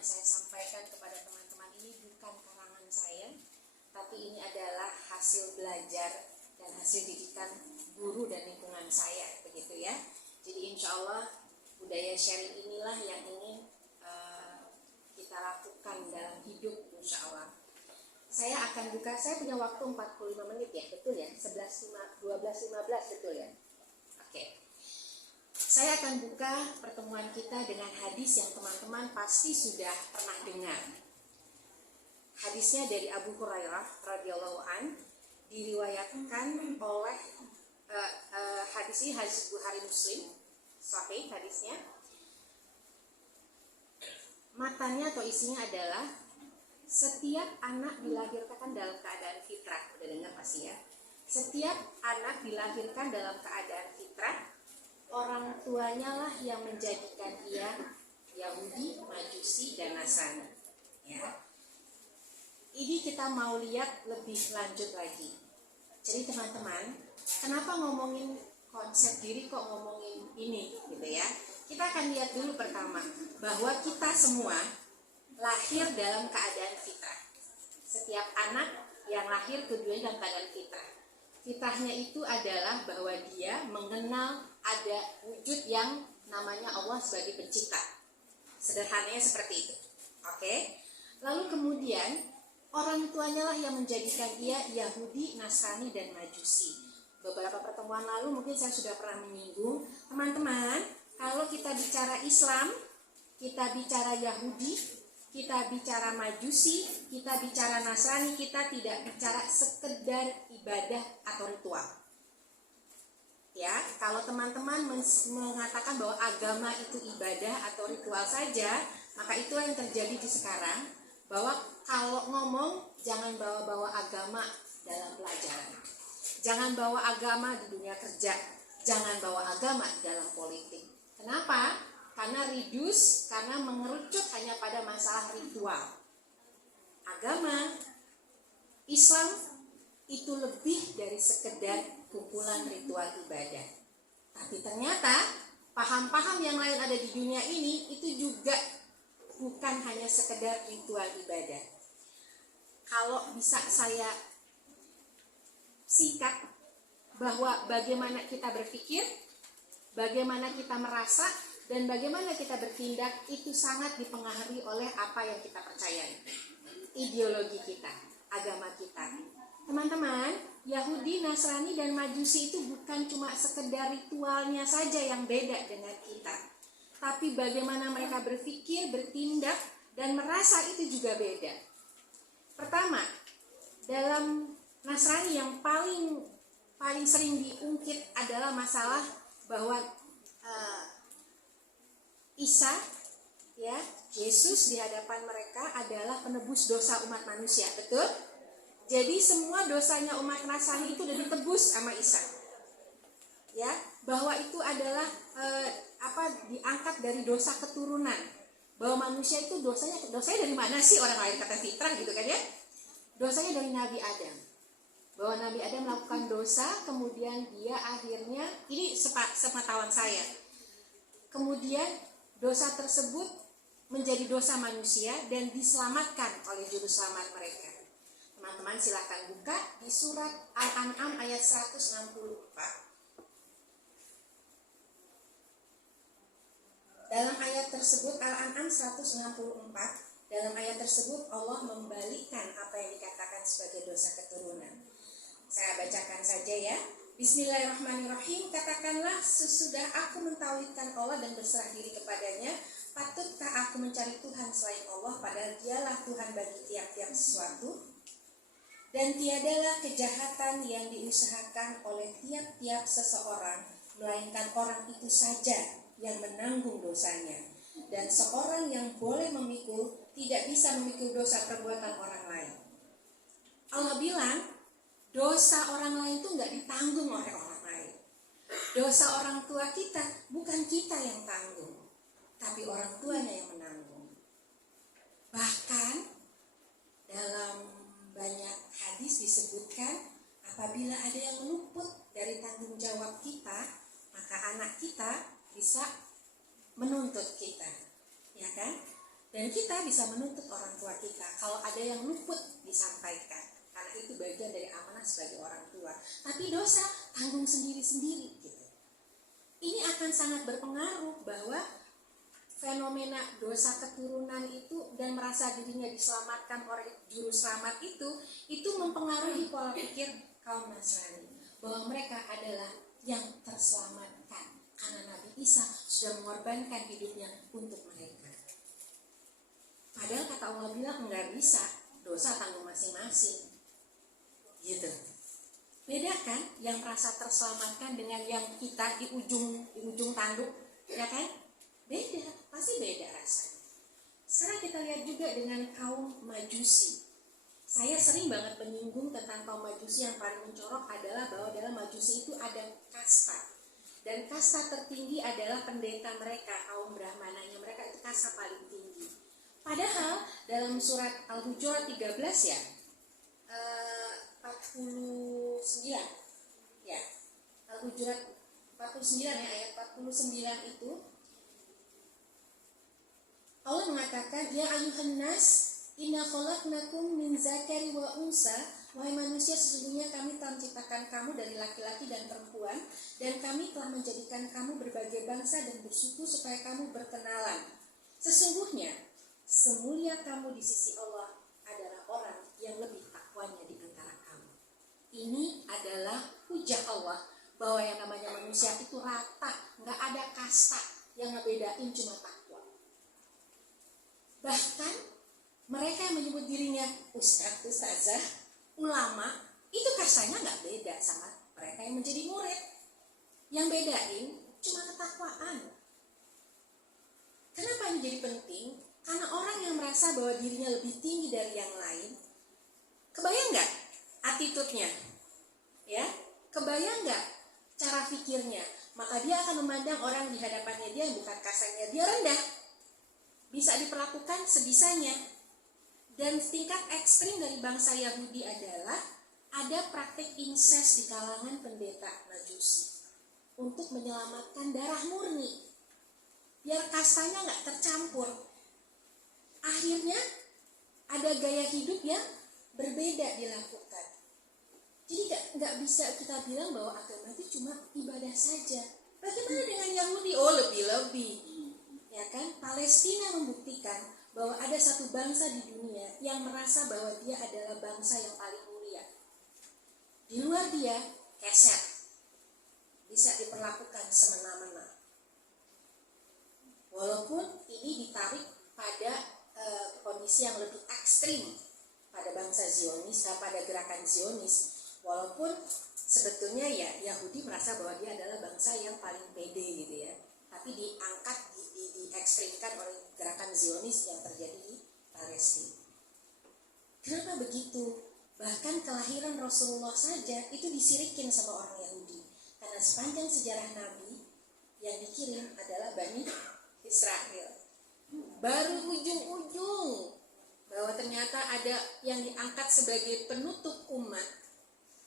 yang saya sampaikan kepada teman-teman ini bukan karangan saya, tapi ini adalah hasil belajar dan hasil didikan guru dan lingkungan saya, begitu ya. Jadi insya Allah budaya sharing inilah yang ingin kita lakukan dalam hidup, insya Allah. Saya akan buka, saya punya waktu 45 menit ya, betul ya? 12.15 betul ya? Oke. Saya akan buka pertemuan kita dengan hadis yang teman-teman pasti sudah pernah dengar. Hadisnya dari Abu Hurairah radhiyallahu an, diriwayatkan oleh hadis ini hadis Bukhari Muslim, sahih hadisnya. Matanya atau isinya adalah setiap anak dilahirkan dalam keadaan fitrah. Udah dengar pasti ya? Setiap anak dilahirkan dalam keadaan fitrah, orang tuanya lah yang menjadikan ia Yahudi, Majusi, dan Nasrani. Ya. Ini kita mau lihat lebih lanjut lagi. Jadi teman-teman, kenapa ngomongin konsep diri kok ngomongin ini gitu ya? Kita akan lihat dulu pertama bahwa kita semua lahir dalam keadaan fitrah. Setiap anak yang lahir keduanya dalam keadaan fitrah. Fitrahnya itu adalah bahwa dia mengenal ada wujud yang namanya Allah sebagai pencipta. Sederhananya seperti itu. Oke. Lalu kemudian orang tuanya lah yang menjadikan ia Yahudi, Nasrani, dan Majusi. Beberapa pertemuan lalu mungkin saya sudah pernah menyinggung, teman-teman, kalau kita bicara Islam, kita bicara Yahudi, kita bicara Majusi, kita bicara Nasrani, kita tidak bicara sekedar ibadah atau ritual. Ya, kalau teman-teman mengatakan bahwa agama itu ibadah atau ritual saja, maka itu yang terjadi di sekarang, bahwa kalau ngomong jangan bawa-bawa agama dalam pelajaran. Jangan bawa agama di dunia kerja, jangan bawa agama di dalam politik. Kenapa? Karena reduce, karena mengerucut hanya pada masalah ritual. Agama Islam itu lebih dari sekedar kumpulan ritual ibadah. Tapi ternyata paham-paham yang lain ada di dunia ini itu juga bukan hanya sekedar ritual ibadah. Kalau bisa saya singkat bahwa bagaimana kita berpikir, bagaimana kita merasa, dan bagaimana kita bertindak itu sangat dipengaruhi oleh apa yang kita percayai. Ideologi kita, agama kita. Teman-teman, Yahudi, Nasrani, dan Majusi itu bukan cuma sekedar ritualnya saja yang beda dengan kita. Tapi bagaimana mereka berpikir, bertindak, dan merasa itu juga beda. Pertama, dalam Nasrani yang paling sering diungkit adalah masalah bahwa Isa, ya, Yesus di hadapan mereka adalah penebus dosa umat manusia, betul? Jadi semua dosanya umat Nasrani itu sudah ditebus sama Isa. Ya, bahwa itu adalah diangkat dari dosa keturunan. Bahwa manusia itu dosanya dari mana sih, orang lahir kata fitrah gitu kan ya? Dosanya dari Nabi Adam. Bahwa Nabi Adam melakukan dosa, kemudian dia akhirnya, ini sepengetahuan saya, kemudian dosa tersebut menjadi dosa manusia dan diselamatkan oleh juru selamat mereka. Teman-teman silahkan buka di surat Al-An'am ayat 164. Dalam ayat tersebut, Al-An'am 164, dalam ayat tersebut Allah membalikkan apa yang dikatakan sebagai dosa keturunan. Saya bacakan saja ya. Bismillahirrahmanirrahim. Katakanlah, sesudah aku mentauhidkan Allah dan berserah diri kepadanya, patutkah aku mencari Tuhan selain Allah, padahal dialah Tuhan bagi tiap-tiap sesuatu? Dan tiadalah kejahatan yang diusahakan oleh tiap-tiap seseorang, melainkan orang itu saja yang menanggung dosanya. Dan seorang yang boleh memikul tidak bisa memikul dosa perbuatan orang lain. Allah bilang, dosa orang lain itu nggak ditanggung oleh orang lain. Dosa orang tua kita bukan kita yang tanggung, tapi orang tuanya yang menanggung. Bahkan dalam banyak hadis disebutkan, apabila ada yang luput dari tanggung jawab kita, maka anak kita bisa menuntut kita, ya kan? Dan kita bisa menuntut orang tua kita kalau ada yang luput disampaikan, karena itu bagian dari amanah sebagai orang tua. Tapi dosa tanggung sendiri-sendiri gitu. Ini akan sangat berpengaruh bahwa fenomena dosa keturunan itu dan merasa dirinya diselamatkan oleh juru selamat itu mempengaruhi pola pikir kaum Nasrani, bahwa mereka adalah yang terselamatkan karena Nabi Isa sudah mengorbankan hidupnya untuk mereka. Padahal kata Allah bilang nggak bisa, dosa tanggung masing-masing. Gitu. Beda kan yang merasa terselamatkan dengan yang kita di ujung tanduk, ya kan? Beda, pasti beda rasanya. Sekarang kita lihat juga dengan kaum Majusi. Saya sering banget menyinggung tentang kaum Majusi. Yang paling mencolok adalah bahwa dalam Majusi itu ada kasta. Dan kasta tertinggi adalah pendeta mereka, kaum Brahmananya. Mereka itu kasta paling tinggi. Padahal dalam surat Al-Hujurat 13 ya, 49 ya, Al-Hujurat 49 ya, ayat 49 itu Allah mengatakan, ya ayuhan nas inna khalaqnakum min zakari wa unsa, wahai manusia, sesungguhnya kami telah menciptakan kamu dari laki-laki dan perempuan, dan kami telah menjadikan kamu berbagai bangsa dan bersuku supaya kamu berkenalan. Sesungguhnya semulia kamu di sisi Allah adalah orang yang lebih takwanya di antara kamu. Ini adalah hujah Allah bahwa yang namanya manusia itu rata, nggak ada kasta yang ngebedain, cuma takwa. Bahkan mereka yang menyebut dirinya ustadz, ustazah, ulama, itu kastanya nggak beda sama mereka yang menjadi murid. Yang bedain cuma ketakwaan. Kenapa ini jadi penting? Karena orang yang merasa bahwa dirinya lebih tinggi dari yang lain, kebayang nggak attitude-nya? Ya, kebayang nggak cara pikirnya? Maka dia akan memandang orang di hadapannya dia yang bukan kasarnya dia rendah, bisa diperlakukan sebisanya. Dan tingkat ekstrim dari bangsa Yahudi adalah ada praktik incest di kalangan pendeta Majusi untuk menyelamatkan darah murni, biar kastanya nggak tercampur. Akhirnya ada gaya hidup yang berbeda dilakukan. Jadi nggak bisa kita bilang bahwa agama itu cuma ibadah saja. Bagaimana dengan Yahudi? Oh, lebih-lebih. Ya kan? Palestina membuktikan bahwa ada satu bangsa di dunia yang merasa bahwa dia adalah bangsa yang paling mulia. Di luar dia keset, bisa diperlakukan semena-mena. Walaupun ini ditarik pada kondisi yang lebih ekstrim pada bangsa Zionis, pada gerakan Zionis. Walaupun sebetulnya ya Yahudi merasa bahwa dia adalah bangsa yang paling pede gitu ya, tapi diangkat, diekstrimkan oleh gerakan Zionis yang terjadi di Palestina. Kenapa begitu? Bahkan kelahiran Rasulullah saja itu disirikin sama orang Yahudi, karena sepanjang sejarah Nabi yang dikirim adalah Bani Israel. Baru ujung-ujung bahwa ternyata ada yang diangkat sebagai penutup umat,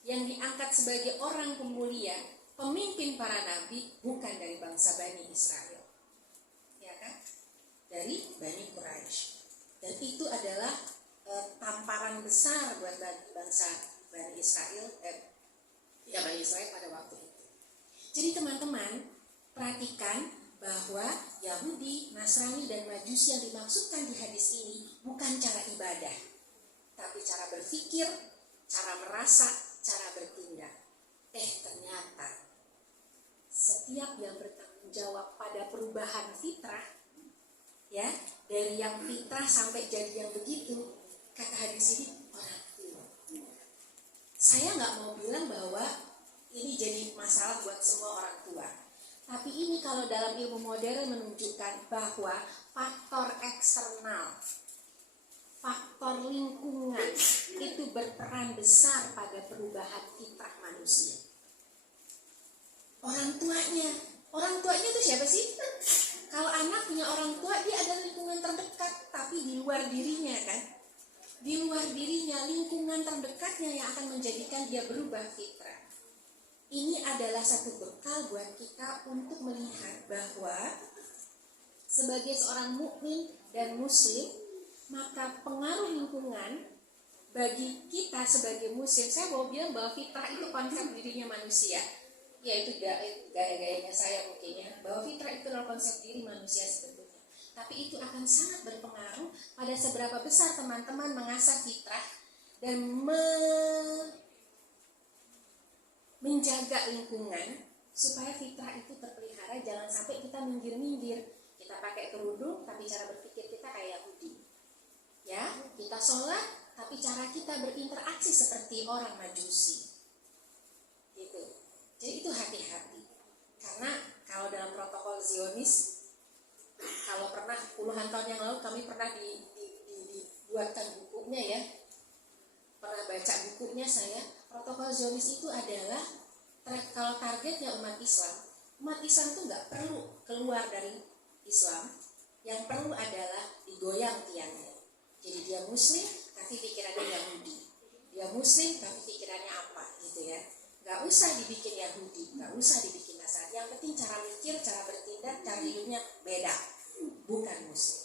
yang diangkat sebagai orang pemulia, pemimpin para nabi, bukan dari bangsa Bani Israel, ya kan? Dari Bani Quraisy. Dan itu adalah tamparan besar buat bangsa Bani Israel, Bani Israel pada waktu itu. Jadi teman-teman perhatikan bahwa Yahudi, Nasrani, dan Majusi yang dimaksudkan di hadis ini bukan cara ibadah, tapi cara berpikir, cara merasa, cara bertindak. Ternyata setiap yang bertanggung jawab pada perubahan fitrah, ya, dari yang fitrah sampai jadi yang begitu, kata hadis ini orang tua. Saya nggak mau bilang bahwa ini jadi masalah buat semua orang tua. Tapi ini kalau dalam ilmu modern menunjukkan bahwa faktor eksternal, faktor lingkungan itu berperan besar pada perubahan fitrah manusia. Orang tuanya itu siapa sih? Kalau anak punya orang tua, dia ada lingkungan terdekat, tapi di luar dirinya kan? Di luar dirinya, lingkungan terdekatnya yang akan menjadikan dia berubah fitrah. Ini adalah satu bekal buat kita untuk melihat bahwa sebagai seorang mukmin dan muslim, maka pengaruh lingkungan bagi kita sebagai muslim, saya mau bilang bahwa fitrah itu konsep dirinya manusia. Ya itu gaya-gayanya saya mungkin ya, bahwa fitrah itu adalah konsep diri manusia sebetulnya. Tapi itu akan sangat berpengaruh pada seberapa besar teman-teman mengasah fitrah dan menjaga lingkungan supaya fitrah itu terpelihara. Jangan sampai kita minggir-minggir, kita pakai kerudung tapi cara berpikir kita kayak Yahudi. Ya, kita sholat tapi cara kita berinteraksi seperti orang Majusi. Gitu. Jadi itu hati-hati. Karena kalau dalam protokol Zionis, kalau pernah puluhan tahun yang lalu kami pernah dibuatkan bukunya ya. Pernah baca bukunya saya. Protokol Zionis itu adalah kalau targetnya umat Islam itu nggak perlu keluar dari Islam. Yang perlu adalah digoyang tiangnya. Jadi dia Muslim tapi pikirannya Yahudi. Dia Muslim tapi pikirannya apa gitu ya. Nggak usah dibikin Yahudi, nggak usah dibikin Nasrani. Yang penting cara mikir, cara bertindak, cara hidupnya beda, bukan Muslim.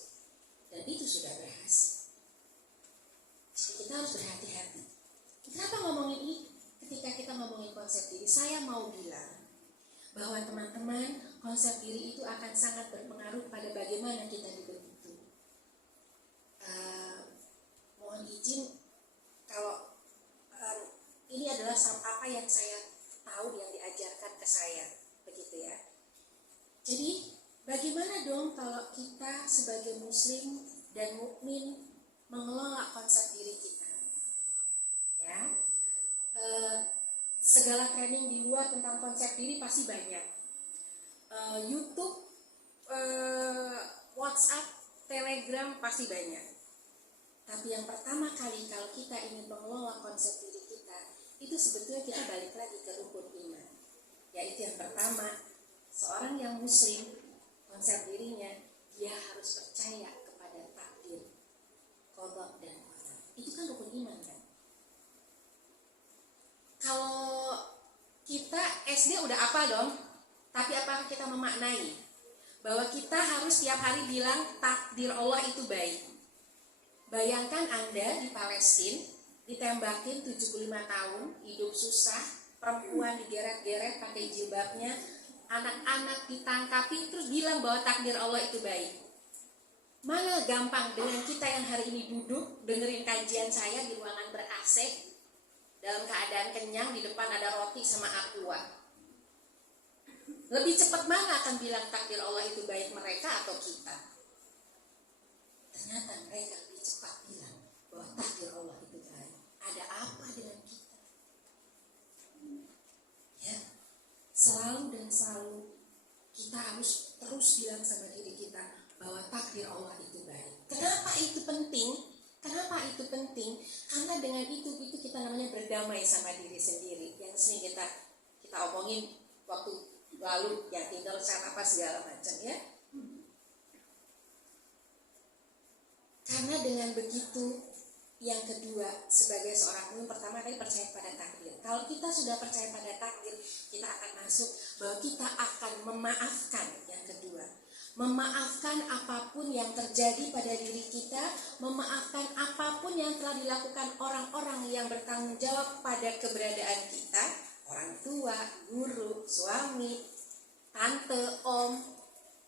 Dan itu sudah berhasil. Jadi kita harus berhati-hati. Kenapa ngomongin ini? Ketika kita ngomongin konsep diri, saya mau bilang bahwa teman-teman, konsep diri itu akan sangat berpengaruh pada bagaimana kita dibentuk. Mohon izin kalau ini adalah apa yang saya tahu yang diajarkan ke saya, begitu ya. Jadi bagaimana dong kalau kita sebagai muslim dan mukmin mengelola konsep diri kita? Ya, segala training di luar tentang konsep diri pasti banyak. YouTube, WhatsApp, Telegram pasti banyak. Tapi yang pertama kali kalau kita ingin mengelola konsep diri kita, itu sebetulnya kita balik lagi ke rukun iman. Yaitu yang pertama, seorang yang muslim, konsep dirinya, dia harus percaya kepada takdir, qada dan qadar. Itu kan rukun iman kan? Kalau kita SD udah apa dong? Tapi apakah kita memaknai bahwa kita harus tiap hari bilang takdir Allah itu baik? Bayangkan Anda di Palestina ditembakin 75 tahun, hidup susah, perempuan digeret-geret pakai jilbabnya, anak-anak ditangkapi terus bilang bahwa takdir Allah itu baik. Mana gampang dengan kita yang hari ini duduk dengerin kajian saya di ruangan ber-AC dalam keadaan kenyang, di depan ada roti sama aqua. Lebih cepat mana akan bilang takdir Allah itu baik, mereka atau kita? Ternyata mereka lebih cepat bilang bahwa takdir Allah itu baik. Ada apa dengan kita? Ya, selalu dan selalu kita harus terus bilang sama diri kita bahwa takdir Allah itu baik. Kenapa itu penting? Kenapa itu penting? Karena dengan itu kita namanya berdamai sama diri sendiri. Yang sering kita omongin waktu lalu, ya tinggal saya apa segala macam ya. Karena dengan begitu, yang kedua sebagai seorang muslim, pertama tadi percaya pada takdir. Kalau kita sudah percaya pada takdir, kita akan masuk bahwa kita akan memaafkan. Yang kedua, memaafkan apapun yang terjadi pada diri kita, memaafkan apapun yang telah dilakukan orang-orang yang bertanggung jawab pada keberadaan kita, orang tua, guru, suami, tante, om,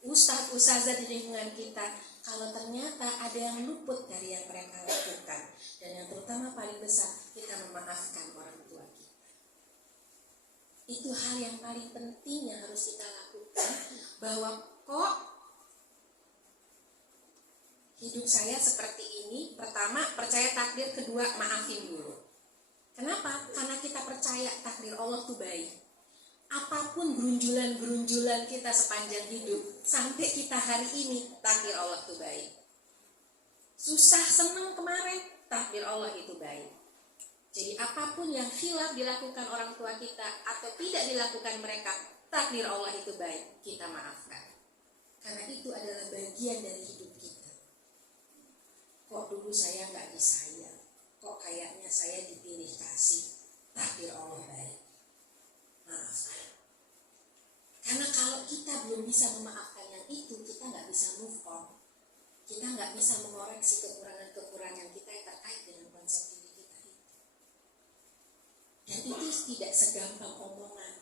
ustadz, ustazah di lingkungan kita. Kalau ternyata ada yang luput dari yang mereka lakukan, dan yang terutama paling besar, kita memaafkan orang tua kita. Itu hal yang paling penting yang harus kita lakukan, bahwa kok hidup saya seperti ini. Pertama, percaya takdir. Kedua, maafin dulu. Kenapa? Karena kita percaya takdir Allah itu baik. Apapun gerunjulan-gerunjulan kita sepanjang hidup, sampai kita hari ini, takdir Allah itu baik. Susah senang kemarin, takdir Allah itu baik. Jadi apapun yang khilaf dilakukan orang tua kita atau tidak dilakukan mereka, takdir Allah itu baik, kita maafkan. Karena itu adalah bagian dari hidup kita. Kok dulu saya nggak disayang, kok kayaknya saya dipilih kasih, takdir Allah baik, maafkan. Karena kalau kita belum bisa memaafkan yang itu kita nggak bisa move on. Kita nggak bisa mengoreksi kekurangan-kekurangan kita yang terkait dengan konsep diri kita itu. Dan itu tidak segampang omongan.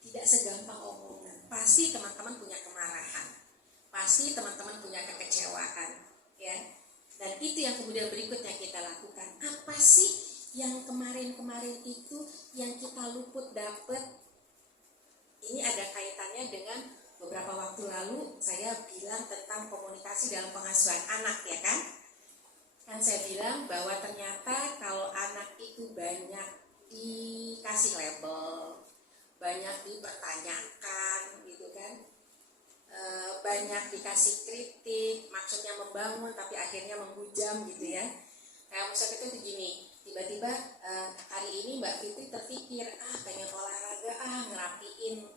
Tidak segampang omongan. Pasti teman-teman punya kemarahan. Pasti teman-teman punya kekecewaan. Ya. Dan itu yang kemudian berikutnya kita lakukan. Apa sih yang kemarin-kemarin itu yang kita luput dapet? Ini ada kaitannya dengan beberapa waktu lalu saya bilang tentang komunikasi dalam pengasuhan anak, ya kan? Kan saya bilang bahwa ternyata kalau anak itu banyak dikasih label, banyak dipertanyakan gitu kan, banyak dikasih kritik, maksudnya membangun tapi akhirnya menghujam gitu ya. Kayak misalnya itu gini, tiba-tiba hari ini Mbak Fitri terpikir, pengen olahraga, ngerapiin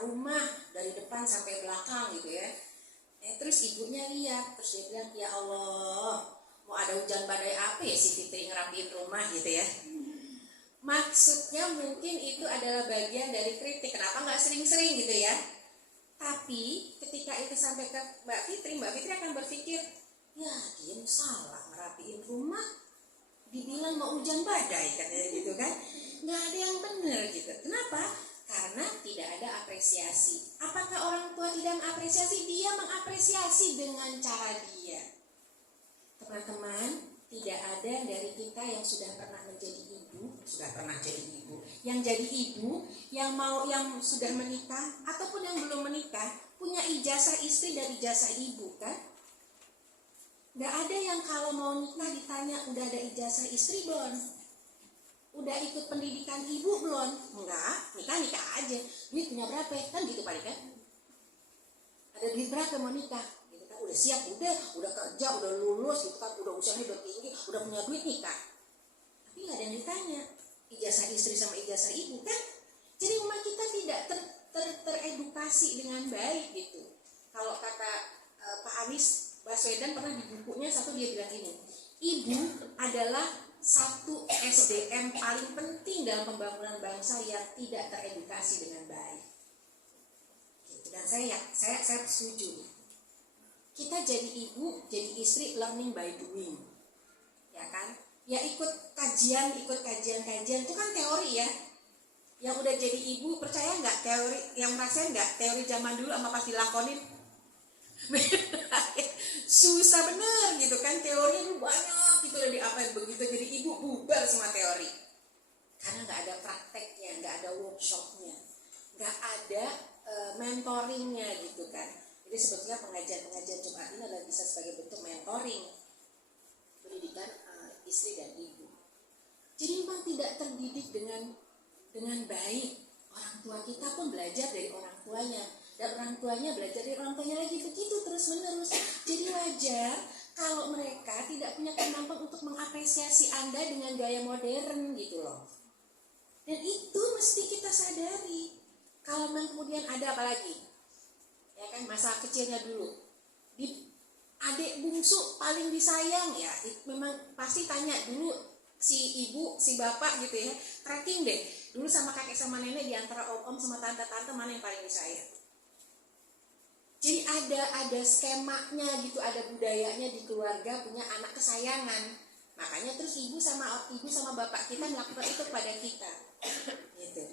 rumah dari depan sampai belakang gitu ya. Terus ibunya lihat, terus dia bilang, ya Allah, mau ada hujan badai apa ya si Fitri ngerapiin rumah gitu ya. Maksudnya mungkin itu adalah bagian dari kritik, kenapa nggak sering-sering gitu ya. Tapi ketika itu sampai ke Mbak Fitri akan berpikir, ya dia salah ngerapiin rumah, dibilang mau hujan badai katanya gitu kan. Nggak ada yang benar gitu. Kenapa? Karena tidak ada apresiasi. Apakah orang tua tidak mengapresiasi? Dia mengapresiasi dengan cara dia. Teman-teman, tidak ada dari kita yang sudah pernah menjadi ibu, yang jadi ibu, yang sudah menikah ataupun yang belum menikah, punya ijazah istri dan ijazah ibu kan? Nggak ada yang kalau mau nikah ditanya udah ada ijazah istri belum? Udah ikut pendidikan ibu belum? Enggak, nikah aja. Duit punya berapa? Kan gitu Pak kan? Ada duit berapa mau nikah? Gitu kan? Udah siap, udah kerja, udah lulus gitu kan, udah usianya udah tinggi, udah punya duit nikah. Tapi nggak ada yang ditanya ijazah istri sama ijazah ibu kan? Jadi memang kita tidak teredukasi dengan baik gitu. Kalau kata Pak Anies Baswedan pernah di bukunya dia bilang ini, ibu adalah satu SDM paling penting dalam pembangunan bangsa yang tidak teredukasi dengan baik. Dan saya setuju. Kita jadi ibu, jadi istri learning by doing, ya kan? Ya ikut kajian itu kan teori ya. Yang udah jadi ibu percaya nggak teori, yang ngerasain nggak teori zaman dulu sama pas dilakonin? Susah bener gitu kan, teorinya dulu banyak gitu udah diapain, begitu jadi ibu bubar semua teori karena nggak ada prakteknya, nggak ada workshopnya, nggak ada mentoringnya gitu kan. Jadi sebetulnya pengajian Jumat ini adalah bisa sebagai bentuk mentoring pendidikan istri dan ibu. Jadi memang tidak terdidik dengan baik. Orang tua kita pun belajar dari orang tuanya, dan orang tuanya belajar dari orang tuanya lagi, begitu terus menerus. Jadi wajar kalau mereka tidak punya kemampuan untuk mengapresiasi Anda dengan gaya modern gitu loh. Dan itu mesti kita sadari. Kalau memang kemudian ada apa lagi? Ya kan, masa kecilnya dulu. Di adik bungsu paling disayang ya, memang pasti tanya dulu si ibu, si bapak gitu ya. Tracking deh. Dulu sama kakek sama nenek, di antara om-om sama tante-tante mana yang paling disayang? Jadi ada skemanya gitu, ada budayanya di keluarga punya anak kesayangan. Makanya terus ibu sama bapak kita melakukan itu kepada kita. Gitu.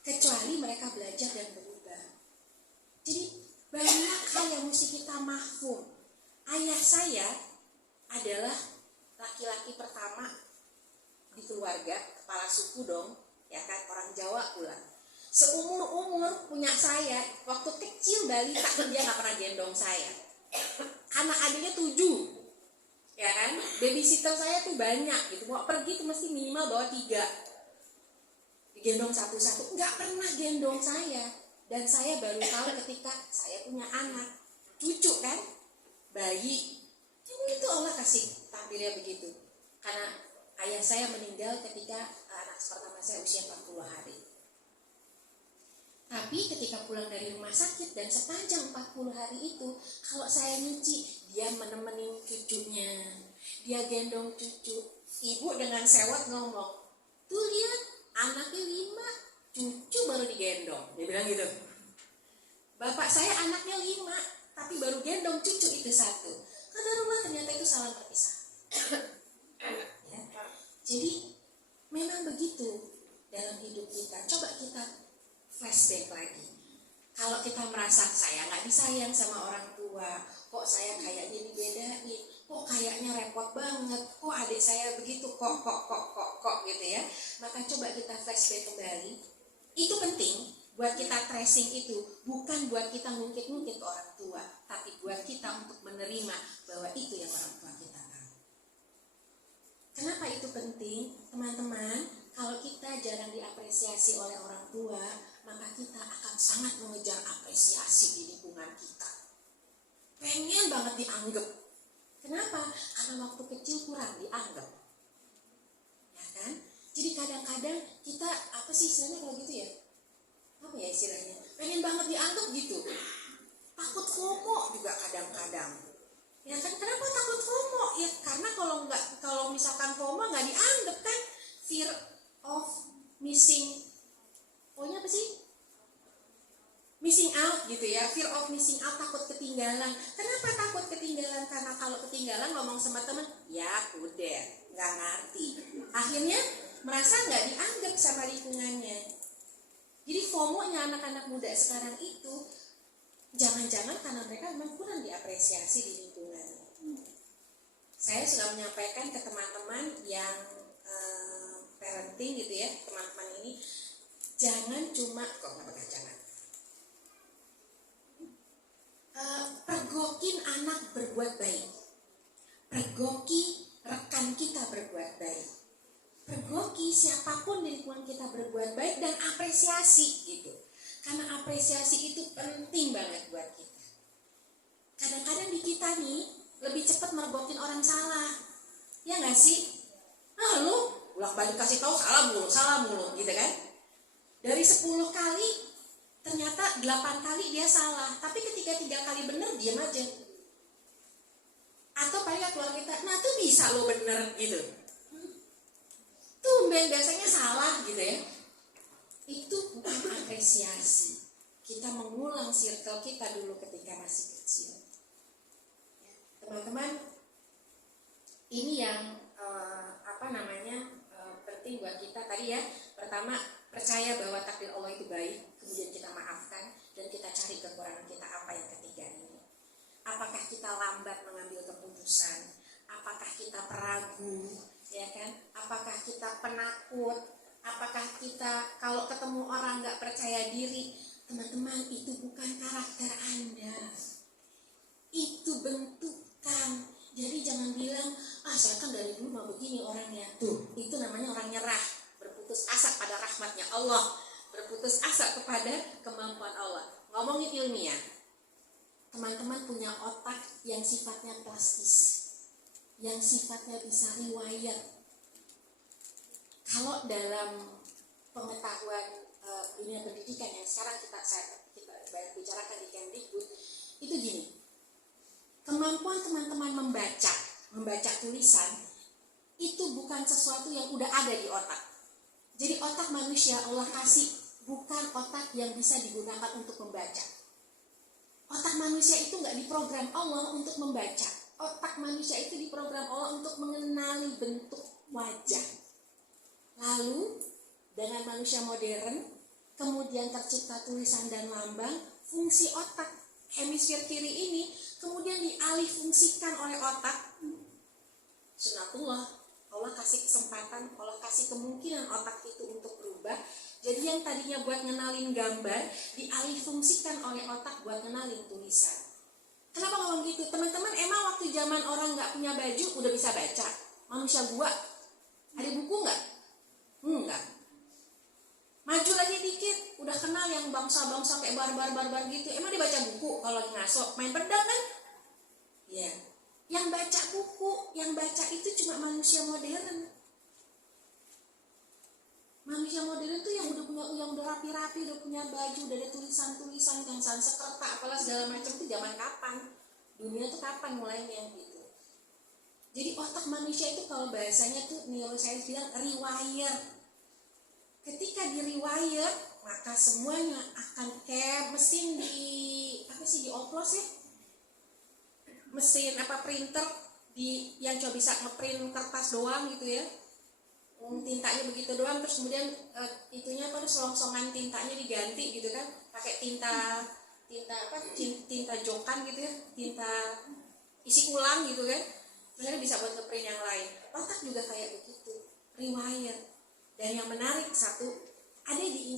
Kecuali mereka belajar dan berubah. Jadi banyak hal yang mesti kita mahfum. Ayah saya adalah laki-laki pertama di keluarga, kepala suku dong, ya kan, orang Jawa pula. Seumur-umur punya saya, waktu kecil balita dia nggak pernah gendong saya. Anak adiknya 7, ya kan. Babysitter saya tuh banyak gitu, mau pergi tuh mesti minimal bawa 3, digendong satu-satu, nggak pernah gendong saya. Dan saya baru tahu ketika saya punya anak, cucu kan, bayi. Jadi itu Allah kasih takdirnya begitu. Karena ayah saya meninggal ketika anak pertama saya usia 40 hari. Tapi ketika pulang dari rumah sakit dan sepanjang 40 hari itu, kalau saya nyuci, dia menemenin cucunya, dia gendong cucu. Ibu dengan sewot ngomong, tuh lihat anaknya 5, cucu baru digendong. Dia bilang gitu. Bapak saya anaknya 5, tapi baru gendong cucu itu 1. Qadarullah ternyata itu salah terpisah. Ya. Jadi memang begitu dalam hidup kita. Coba kita flashback lagi. Kalau kita merasa saya nggak disayang sama orang tua, kok saya kayaknya dibedain, kok kayaknya repot banget, kok adik saya begitu, kok gitu ya. Maka coba kita flashback kembali. Itu penting buat kita tracing itu, bukan buat kita ngungkit-ngungkit ke orang tua, tapi buat kita untuk menerima bahwa itu yang orang tua kita tahu. Kenapa itu penting? Teman-teman, kalau kita jarang diapresiasi oleh orang tua, maka kita akan sangat mengejar apresiasi di lingkungan kita. Pengen banget dianggap. Kenapa? Karena waktu kecil kurang dianggap. Ya kan? Jadi kadang-kadang kita, apa sih istilahnya kalau gitu ya? Apa ya istilahnya? Pengen banget dianggap gitu. Takut FOMO juga kadang-kadang. Ya kan? Kenapa takut FOMO? Ya karena kalau misalkan FOMO nggak dianggap kan, fear of missing. Pokoknya apa sih? Missing out gitu ya, fear of missing out, takut ketinggalan. Kenapa takut ketinggalan? Karena kalau ketinggalan ngomong sama teman, ya udah, nggak ngerti. Akhirnya merasa nggak dianggap sama lingkungannya. Jadi FOMO-nya anak-anak muda sekarang itu jangan-jangan karena mereka memang kurang diapresiasi di lingkungannya. Saya sudah menyampaikan ke teman-teman yang parenting gitu ya, teman-teman ini jangan cuma pergokin anak berbuat baik, pergoki rekan kita berbuat baik, pergoki siapapun di lingkungan kita berbuat baik dan apresiasi gitu. Karena apresiasi itu penting banget buat kita. Kadang-kadang di kita nih lebih cepat mergokin orang salah, ya nggak sih? Lu bolak-balik kasih tahu salah mulu gitu kan? Dari 10 kali ternyata 8 kali dia salah, tapi ketika 3 kali benar diam aja. Atau paling keluar kita, nah tuh bisa lo bener gitu. Tumben biasanya salah gitu ya. Itu bukan apresiasi. Kita mengulang circle kita dulu ketika masih kecil. Teman-teman, ini yang penting buat kita tadi ya. Pertama, percaya bahwa takdir Allah itu baik, kemudian kita maafkan dan kita cari kekurangan kita. Apa yang ketiga ini? Apakah kita lambat mengambil keputusan? Apakah kita peragu, ya kan? Apakah kita penakut? Apakah kita kalau ketemu orang nggak percaya diri? Teman-teman, itu bukan karakter Anda, itu bentukan. Jadi jangan bilang, saya kan dari dulu mau begini orangnya. Tuh, itu namanya orang nyerah, berputus asa pada rahmatnya Allah, berputus asa kepada kemampuan Allah. Ngomongin ilmiah, teman-teman punya otak yang sifatnya plastis, yang sifatnya bisa riwayat. Kalau dalam pengetahuan dunia pendidikan yang sekarang kita banyak bicarakan di Kemdikbud, itu gini. Kemampuan teman-teman membaca tulisan itu bukan sesuatu yang udah ada di otak. Jadi otak manusia Allah kasih bukan otak yang bisa digunakan untuk membaca. Otak manusia itu nggak diprogram Allah untuk membaca. Otak manusia itu diprogram Allah untuk mengenali bentuk wajah. Lalu dengan manusia modern kemudian tercipta tulisan dan lambang, fungsi otak hemisfer kiri ini kemudian dialih fungsikan oleh otak. Sunatullah, Allah kasih kesempatan, Allah kasih kemungkinan otak itu untuk berubah. Jadi yang tadinya buat ngenalin gambar dialih fungsikan oleh otak buat ngenalin tulisan. Kenapa ngomong gitu? Teman-teman, emang waktu zaman orang nggak punya baju udah bisa baca? Manusia gua ada buku nggak? Enggak. Maju lagi dikit, udah kenal yang bangsa-bangsa kayak barbar gitu. Emang dibaca buku kalau ngaso, main pedang kan? Ya. Yang baca buku, yang baca itu cuma manusia modern. Manusia modern tuh yang udah rapi-rapi, udah punya baju, udah ada tulisan-tulisan, yang Sanskerta, apalah segala macam itu zaman kapan? Dunia tuh kapan mulainya gitu. Jadi otak manusia itu kalau bahasanya tuh neuroscience bilang rewire. Ketika di rewire, maka semuanya akan kayak mesin dioplos ya, mesin printer yang coba bisa ngeprint kertas doang gitu ya, tintanya begitu doang, terus kemudian selongsongan tintanya diganti gitu kan, pakai tinta jokan gitu ya, tinta isi ulang gitu kan, terus bisa buat ngeprint yang lain. Otak juga kayak begitu, rewire. Dan yang menarik satu, ada di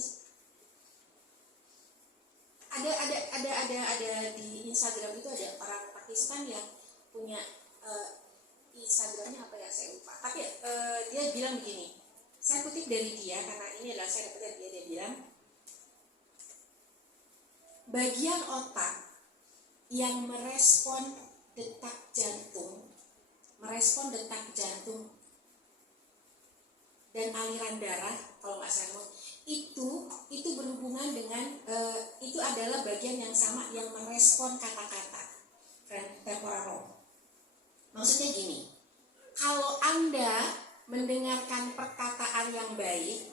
Instagram itu ada orang Pakistan yang punya Instagramnya apa ya saya lupa, tapi dia bilang begini, saya kutip dari dia karena ini adalah saya dapat dari dia bilang, bagian otak yang merespon detak jantung dan aliran darah, kalau nggak salah itu berhubungan dengan itu adalah bagian yang sama yang merespon kata-kata temporal lobe. Maksudnya gini, kalau Anda mendengarkan perkataan yang baik,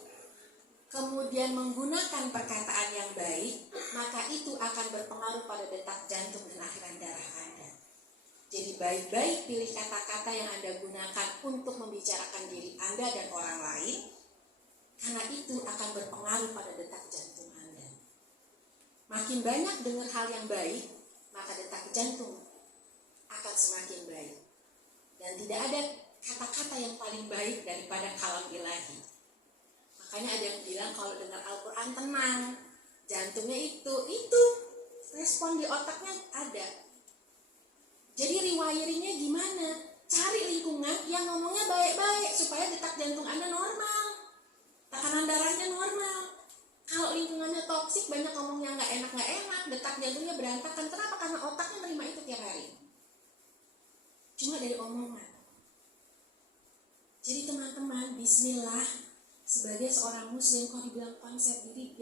kemudian menggunakan perkataan yang baik, maka itu akan berpengaruh pada detak jantung dan aliran darah Anda. Jadi baik-baik pilih kata-kata yang Anda gunakan untuk membicarakan diri Anda dan orang lain, karena itu akan berpengaruh pada detak jantung Anda. Makin banyak dengar hal yang baik, maka detak jantung akan semakin baik. Dan tidak ada kata-kata yang paling baik daripada kalam ilahi. Makanya ada yang bilang kalau dengar Al-Quran tenang, jantungnya itu respon di otaknya ada. Jadi rewiringnya gimana? Cari lingkungan yang ngomongnya baik-baik supaya detak jantung Anda normal, tekanan darahnya normal. Kalau lingkungannya toksik, banyak ngomongnya nggak enak, detak jantungnya berantakan. Kenapa? Karena otaknya nerima itu tiap hari. Cuma dari omongan. Jadi teman-teman, bismillah, sebagai seorang muslim, kalau dibilang konsep diri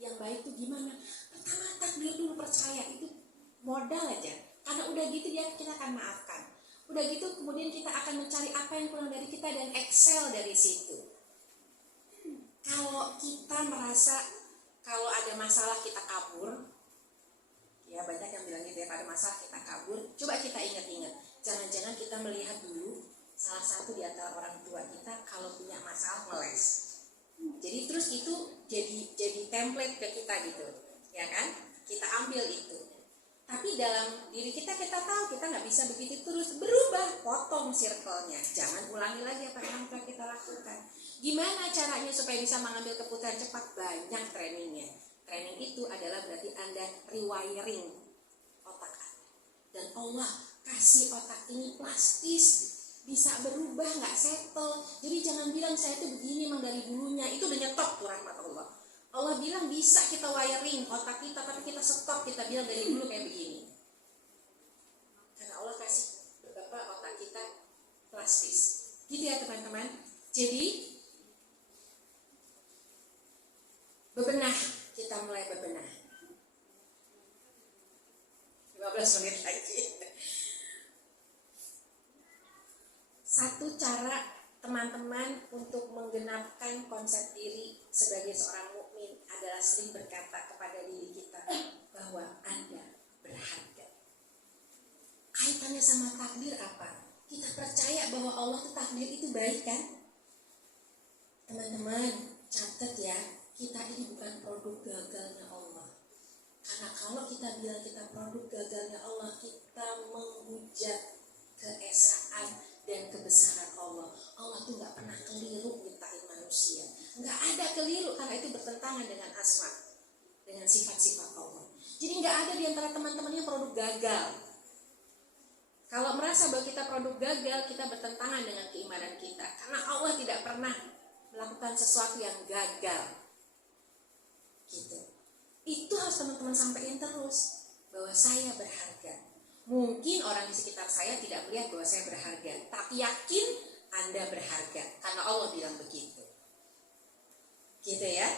yang baik itu gimana? Pertama takbir dulu, percaya itu modal aja. Karena udah gitu kita akan maafkan. Udah gitu kemudian kita akan mencari apa yang kurang dari kita dan excel dari situ. Kalau kita merasa kalau ada masalah kita kabur, ya banyak yang bilang gitu ya, ada masalah kita kabur. Coba kita ingat-ingat, jangan-jangan kita melihat dulu salah satu di antara orang tua kita kalau punya masalah ngeles. Jadi terus itu jadi template ke kita gitu, ya kan? Kita ambil itu. Tapi dalam diri kita tahu kita nggak bisa begitu terus, berubah, potong circle-nya. Jangan ulangi lagi apa yang telah kita lakukan. Gimana caranya supaya bisa mengambil keputusan cepat? Banyak trainingnya. Training itu adalah berarti Anda rewiring otak Anda. Dan Allah kasih otak ini plastis, bisa berubah, nggak settle. Jadi jangan bilang saya itu begini memang dari dulunya, itu udah nyetop tuh rahmat Allah. Allah bilang bisa kita wiring otak kita, tapi kita stop, kita bilang dari dulu kayak begini. Karena Allah kasih beberapa otak kita plastis. Gitu ya teman-teman. Jadi bebenah, kita mulai bebenah. 15 menit lagi. Satu cara teman-teman untuk menggenapkan konsep diri sebagai seorang mukmin adalah sering berkata kepada diri kita bahwa Anda berharga. Kaitannya sama takdir apa? Kita percaya bahwa Allah itu takdir itu baik kan? Teman-teman, catat ya, kita ini bukan produk gagalnya Allah. Karena kalau kita bilang kita produk gagalnya Allah, kita menghujat keesaan dan kebesaran Allah. Allah tuh gak pernah keliru nyiptain manusia. Gak ada keliru karena itu bertentangan dengan asma, dengan sifat-sifat Allah. Jadi gak ada di antara teman-temannya produk gagal. Kalau merasa bahwa kita produk gagal, kita bertentangan dengan keimanan kita. Karena Allah tidak pernah melakukan sesuatu yang gagal. Gitu. Itu harus teman-teman sampaikan terus, bahwa saya berharga. Mungkin orang di sekitar saya tidak melihat bahwa saya berharga, tapi yakin Anda berharga karena Allah bilang begitu. Gitu ya.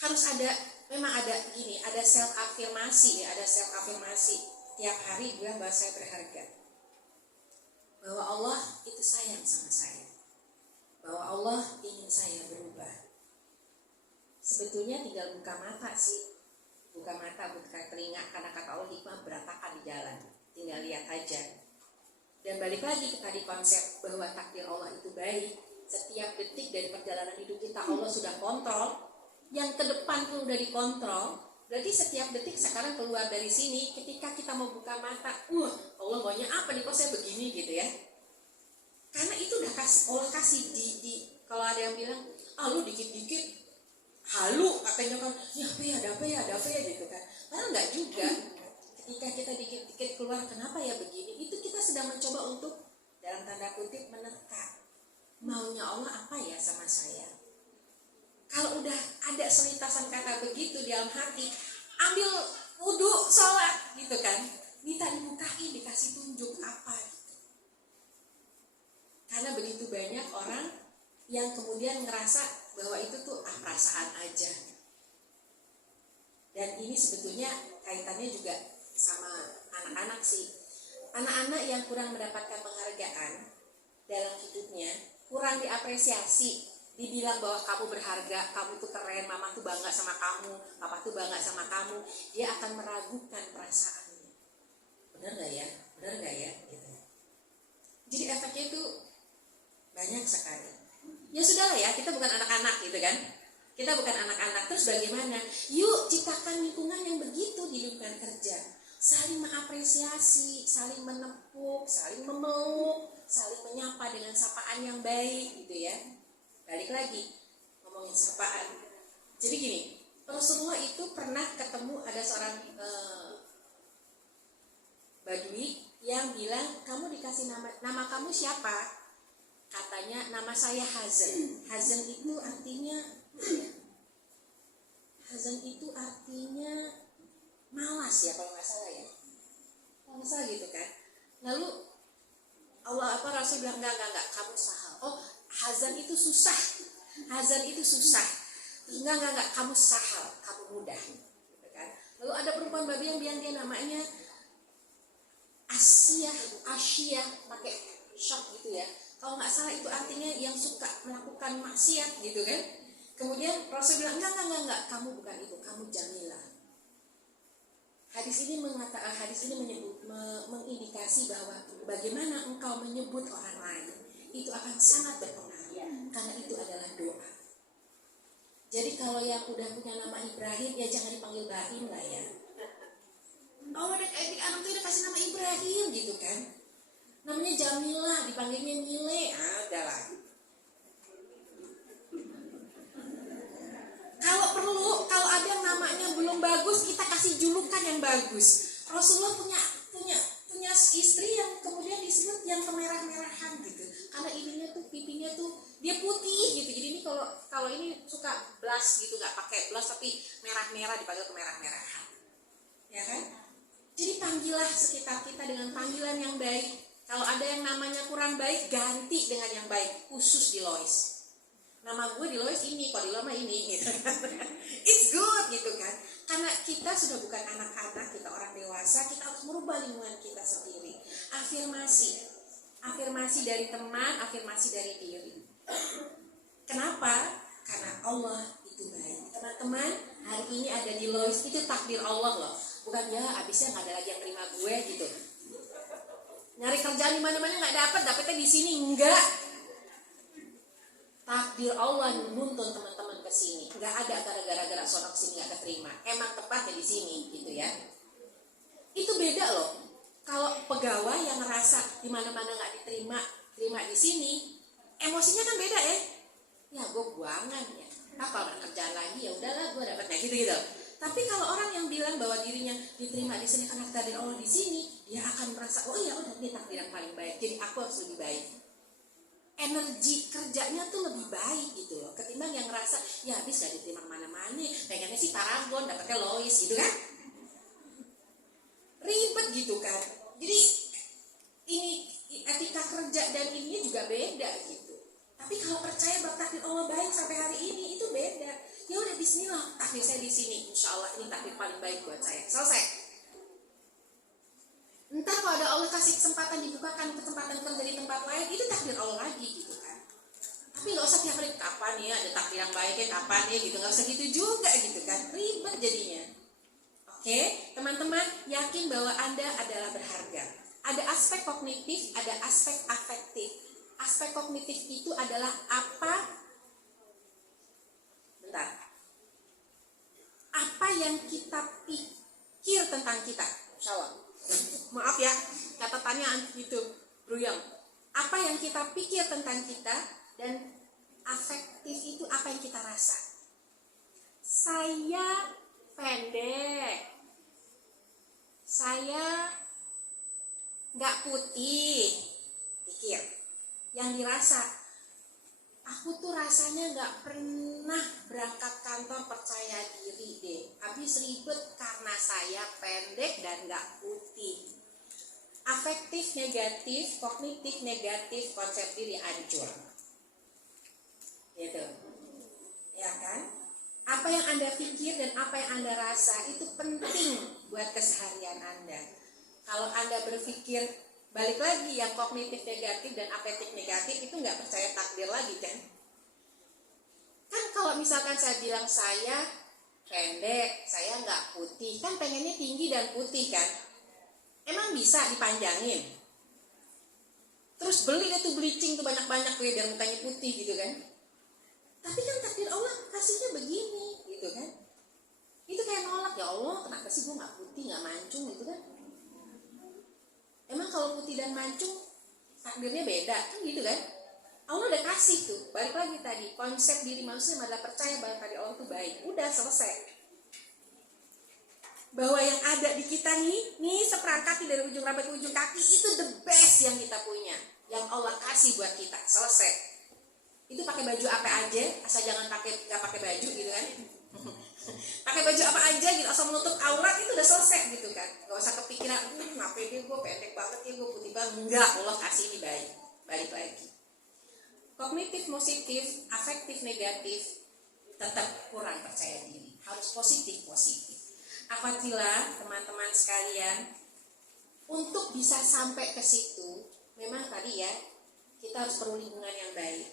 Harus ada, memang ada gini, ada self afirmasi ya, ada self afirmasi. Tiap hari bilang bahwa saya berharga. Bahwa Allah itu sayang sama saya. Bahwa Allah ingin saya berubah. Sebetulnya tinggal buka mata sih, buka mata, buka telinga, karena kata Allah hikmah berantakan di jalan, tinggal lihat aja. Dan balik lagi ke tadi konsep bahwa takdir Allah itu baik. Setiap detik dari perjalanan hidup kita Allah sudah kontrol. Yang ke depan pun udah dikontrol. Berarti setiap detik sekarang keluar dari sini, ketika kita mau buka mata, Allah maunya apa nih, kok saya begini gitu ya. Karena itu udah Allah kasih di kalau ada yang bilang, lu dikit-dikit halu katanya kan, ya ada apa ya gitu kan. Padahal enggak juga. Ketika kita dikit-dikit keluar, kenapa ya begini, itu kita sedang mencoba untuk dalam tanda kutip menerka maunya Allah apa ya sama saya. Kalau udah ada selintasan kata begitu di dalam hati, ambil wudhu, sholat gitu kan, minta dibukain, dikasih tunjuk apa gitu. Karena begitu banyak orang yang kemudian ngerasa bahwa itu tuh perasaan aja. Dan ini sebetulnya kaitannya juga sama anak-anak sih. Anak-anak yang kurang mendapatkan penghargaan dalam hidupnya, kurang diapresiasi, dibilang bahwa kamu berharga, kamu tuh keren, mama tuh bangga sama kamu, papa tuh bangga sama kamu, dia akan meragukan perasaannya. Benar nggak ya? Gitu. Jadi efeknya itu banyak sekali. Ya sudahlah ya, kita bukan anak-anak gitu kan. Kita bukan anak-anak, terus bagaimana? Yuk ciptakan lingkungan yang begitu di lingkungan kerja. Saling mengapresiasi, saling menepuk, saling memeluk, saling menyapa dengan sapaan yang baik gitu ya. Balik lagi, ngomongin sapaan. Jadi gini, Rasulullah itu pernah ketemu ada seorang Badui yang bilang, kamu dikasih nama kamu siapa? Katanya, nama saya Hazan. Hazan itu artinya malas ya kalau nggak salah ya. Kalau nggak salah gitu kan. Lalu Rasul bilang enggak, kamu sahal. Oh, Hazan itu susah. Terus enggak, kamu sahal, kamu mudah. Gitu kan. Lalu ada perempuan Badui yang bilang dia namanya Asia, pakai shock gitu ya. Kalau nggak salah itu artinya yang suka melakukan maksiat gitu kan. Kemudian Rasul bilang enggak, kamu bukan itu, kamu Jamilah. Hadis ini mengindikasi bahwa bagaimana engkau menyebut orang lain itu akan sangat berpengaruh, karena itu adalah doa. Jadi kalau yang udah punya nama Ibrahim ya jangan dipanggil Bahim lah ya. Oh, anak tuh udah kasih nama Ibrahim gitu kan. Namanya Jamilah, dipanggilnya Mile, udahlah. Kalau ada yang namanya belum bagus, kita kasih julukan yang bagus. Rasulullah punya istri yang kemudian disebut yang kemerah-merahan gitu. Karena pipinya tuh dia putih gitu. Jadi ini kalau ini suka blush gitu, nggak pakai blush tapi merah-merah, dipanggil kemerah-merahan. Ya kan? Jadi panggillah sekitar kita dengan panggilan yang baik. Kalau ada yang namanya kurang baik, ganti dengan yang baik, khusus di Lois. Nama gue di Lois ini, kok di Loma ini gitu. It's good gitu kan. Karena kita sudah bukan anak-anak, kita orang dewasa, kita harus merubah lingkungan kita sendiri. Afirmasi dari teman, afirmasi dari diri. Kenapa? Karena Allah itu baik. Teman-teman, hari ini ada di Lois, itu takdir Allah loh. Bukan ya, abisnya nggak ada lagi yang terima gue gitu. Nyari kerjaan di mana-mana nggak dapetnya di sini enggak. Takdir Allah nuntun teman-teman ke sini. Nggak ada gara-gara sono sini nggak keterima. Emang tepatnya di sini gitu ya. Itu beda loh. Kalau pegawai yang ngerasa di mana-mana nggak terima di sini, emosinya kan beda ya. Ya gue buangan ya. Kalau nggak kerjaan lagi ya udahlah gue dapetnya gitu. Tapi kalau orang yang bilang bahwa dirinya diterima di sini karena takdir Allah di sini, dia akan merasa oh ya udah ini takdir yang paling baik. Jadi aku harus lebih baik. Energi kerjanya tuh lebih baik gitu loh, ketimbang yang ngerasa ya habis gak diterima mana-mana, pengennya sih Paragon, dapetnya Lois gitu kan, ribet gitu kan. Jadi ini etika kerja dan ininya juga beda gitu. Tapi kalau percaya bahwa takdir Allah baik sampai hari ini itu beda. Ya udah Bismillah, takdir saya di sini, insya Allah ini takdir paling baik buat saya. Selesai. Entar kalau ada Allah kasih kesempatan dibukakan kesempatan kerja di tempat lain, itu takdir Allah lagi gitu kan. Tapi nggak usah tiap hari, kapan ya ada takdir yang baiknya, kapan ya gitu, nggak usah gitu juga gitu kan, ribet jadinya. Oke, teman-teman yakin bahwa Anda adalah berharga. Ada aspek kognitif, ada aspek afektif. Aspek kognitif itu adalah apa yang kita pikir tentang kita. Salah. Maaf ya, catatannya gitu, Bruyang. Apa yang kita pikir tentang kita, dan afektif itu apa yang kita rasa. Saya pendek, saya nggak putih, pikir. Yang dirasa, aku tuh rasanya nggak pernah berangkat kantor percaya diri deh. Habis ribet karena saya pendek dan nggak putih. Afektif negatif, kognitif negatif, konsep diri hancur. Gitu. Ya kan? Apa yang Anda pikir dan apa yang Anda rasa itu penting buat keseharian Anda. Kalau Anda berpikir, balik lagi yang kognitif negatif dan afektif negatif itu nggak percaya takdir lagi kan? Kan kalau misalkan saya bilang saya pendek, saya nggak putih, kan pengennya tinggi dan putih kan? Emang bisa dipanjangin? Terus beli itu bleaching tuh banyak-banyak tuh biar mukanya putih gitu kan? Tapi kan takdir Allah kasihnya begini gitu kan? Itu kayak nolak, ya Allah kenapa sih gue nggak putih, nggak mancung gitu kan? Emang kalau putih dan mancung takdirnya beda kan gitu kan? Allah udah kasih tuh, balik lagi tadi konsep diri manusia adalah percaya bahwa takdir Allah itu baik, udah selesai. Bahwa yang ada di kita nih seperangkat dari ujung rambut ke ujung kaki itu the best yang kita punya, yang Allah kasih buat kita, selesai. Itu pakai baju apa aja, asal jangan nggak pakai baju gitu kan? Pakai baju apa aja gitu, asal menutup aurat itu udah selesai gitu kan? Gak usah kepikiran, ngapain deh gue pendek banget ya, gue putih banget. Enggak, Allah kasih ini baik. Balik lagi. Kognitif positif, afektif negatif, tetap kurang percaya diri. Harus positif. Apabila teman-teman sekalian, untuk bisa sampai ke situ, memang tadi ya, kita harus perlu lingkungan yang baik.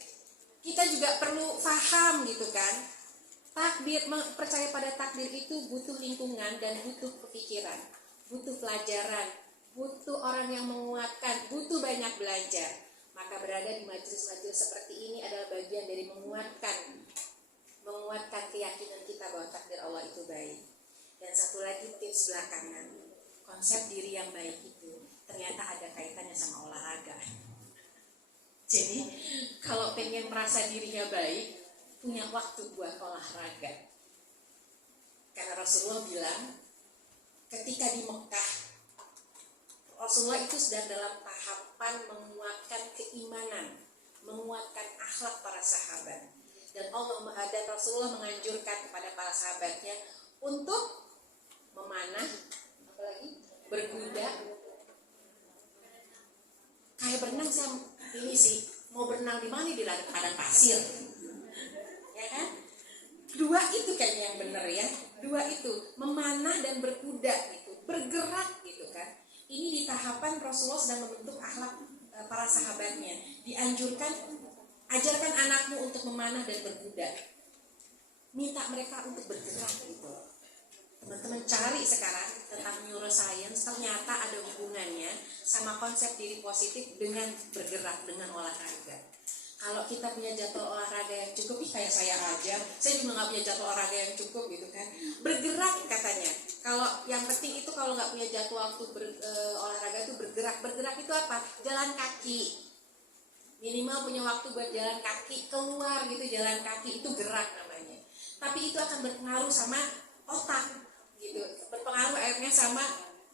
Kita juga perlu paham gitu kan, takdir, percaya pada takdir itu butuh lingkungan dan butuh kepikiran, butuh pelajaran, butuh orang yang menguatkan, butuh banyak belajar. Maka berada di majelis-majelis seperti ini adalah bagian dari menguatkan keyakinan kita bahwa takdir Allah itu baik. Dan satu lagi tips belakangan, konsep diri yang baik itu ternyata ada kaitannya sama olahraga. Jadi kalau pengen merasa dirinya baik, punya waktu buat olahraga. Karena Rasulullah bilang, ketika di Mekah, Rasulullah itu sedang dalam tahapan menguatkan keimanan, menguatkan akhlak para sahabat. Dan Rasulullah menganjurkan kepada para sahabatnya untuk memanah, apalagi berkuda. Kayak berenang, saya ini sih mau berenang di mana, di padang pasir. Ya kan? Dua itu kayaknya yang benar ya. Dua itu, memanah dan berkuda gitu, bergerak gitu kan. Ini di tahapan Rasulullah sedang membentuk akhlak para sahabatnya. Dianjurkan, ajarkan anakmu untuk memanah dan berkuda. Minta mereka untuk bergerak gitu. Teman-teman cari sekarang tentang neuroscience, ternyata ada hubungannya sama konsep diri positif dengan bergerak, dengan olahraga. Kalau kita punya jadwal olahraga yang cukup, kayak saya aja, saya juga nggak punya jadwal olahraga yang cukup gitu kan. Bergerak katanya. Kalau yang penting itu kalau nggak punya jadwal waktu olahraga itu bergerak. Bergerak itu apa? Jalan kaki. Minimal punya waktu buat jalan kaki, keluar gitu, jalan kaki itu gerak namanya. Tapi itu akan berpengaruh sama otak gitu, berpengaruh akhirnya sama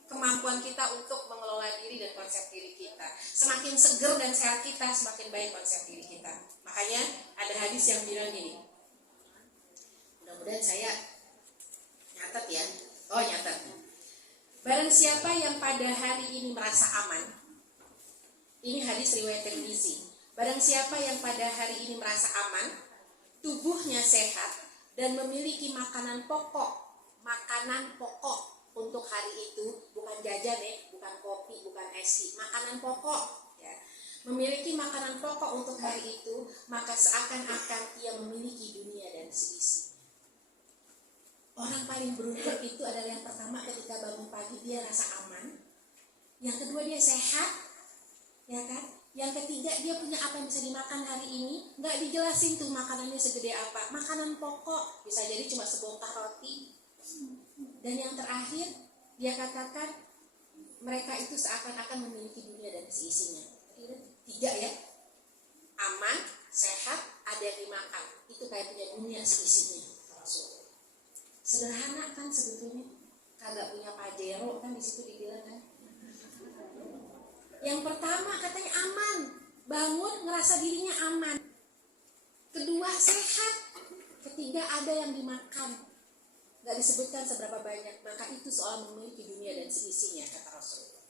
kemampuan kita untuk mengelola diri dan konsep diri kita. Semakin seger dan sehat kita, semakin baik konsep diri kita. Makanya ada hadis yang bilang gini, mudah-mudahan saya nyatet ya. Oh, nyatet. Barang siapa yang pada hari ini merasa aman, ini hadis riwayat Tirmizi. Barang siapa yang pada hari ini merasa aman, tubuhnya sehat dan memiliki makanan pokok untuk hari itu, bukan jajan ya, bukan kopi, bukan es tea, makanan pokok ya. memiliki makanan pokok untuk hari itu, maka seakan-akan ia memiliki dunia dan seisinya. Orang paling beruntung itu adalah yang pertama, ketika bangun pagi dia rasa aman. Yang kedua dia sehat, ya kan? Yang ketiga dia punya apa yang bisa dimakan hari ini. Nggak dijelasin tuh makanannya segede apa. Makanan pokok, bisa jadi cuma sebongkah roti. Dan yang terakhir, dia katakan mereka itu seakan-akan memiliki dunia dan seisinya. Tiga ya, aman, sehat, ada yang dimakan. Itu kayak punya dunia seisinya. Sederhana kan sebetulnya, kagak punya pajero kan di situ dibilang kan. Yang pertama katanya aman, bangun ngerasa dirinya aman. Kedua sehat, ketiga ada yang dimakan. Gak disebutkan seberapa banyak, maka itu soal memiliki dunia dan seisinya, kata Rasulullah.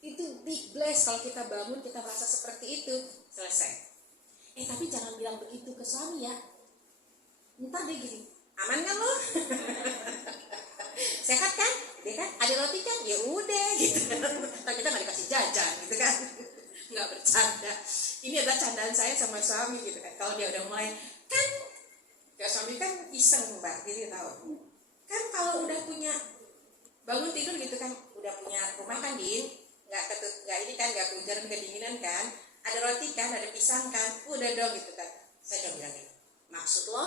Itu big bless kalau kita bangun kita merasa seperti itu, selesai. Tapi jangan bilang begitu ke suami ya. Ntar dia gini, aman kan lo? Sehat kan? Dia kan? Ada roti kan? Ya udah gitu. Ntar kita gak dikasih jajan gitu kan. Gak bercanda. Ini adalah candaan saya sama suami gitu kan. Kalau dia udah mulai, kan ya suami kan iseng mbak, jadi tahu. Kan kalau udah punya, bangun tidur gitu kan, udah punya rumah kan Din, nggak ini kan, nggak hujan kedinginan kan, ada roti kan, ada pisang kan, udah dong gitu kan. Saya coba bilang gitu, maksud lo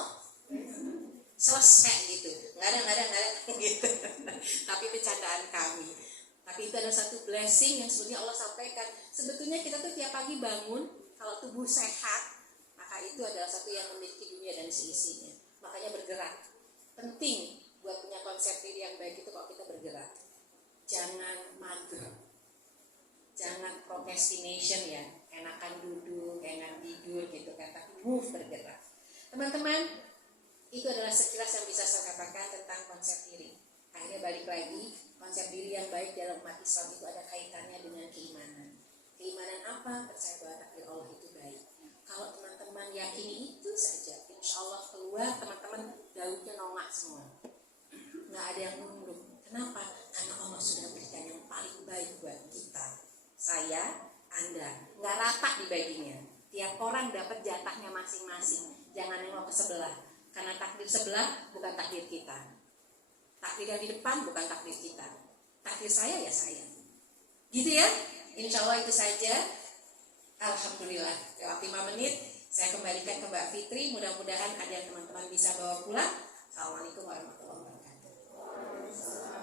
selesai gitu, nggak ada gitu. Tapi bercandaan kami. Tapi itu adalah satu blessing yang sebenarnya Allah sampaikan. Sebetulnya kita tuh tiap pagi bangun, kalau tubuh sehat, maka itu adalah satu yang memiliki dunia dan seisinya. Makanya bergerak. Penting buat punya konsep diri yang baik itu kalau kita bergerak. Jangan mager. Jangan procrastination ya. Enakan duduk, enak tidur gitu kan. Tapi move, bergerak. Teman-teman, itu adalah sekilas yang bisa saya katakan tentang konsep diri. Akhirnya balik lagi, konsep diri yang baik dalam umat Islam itu ada kaitannya dengan keimanan. Keimanan apa? Percaya bahwa takdir Allah itu baik. Kalau teman-teman yakini itu saja, insya Allah keluar teman-teman daunnya nongak semua. Nggak ada yang murung. Kenapa? Karena Allah sudah berikan yang paling baik buat kita. Saya, Anda, nggak rata dibaginya. Tiap orang dapat jatahnya masing-masing. Jangan nengok ke sebelah. Karena takdir sebelah bukan takdir kita. Takdir yang di depan bukan takdir kita. Takdir saya ya saya. Gitu ya. Insya Allah itu saja. Alhamdulillah. Lewat 5 menit saya kembalikan ke Mbak Fitri. Mudah-mudahan ada yang teman-teman bisa bawa pulang. Assalamualaikum warahmatullahi wabarakatuh.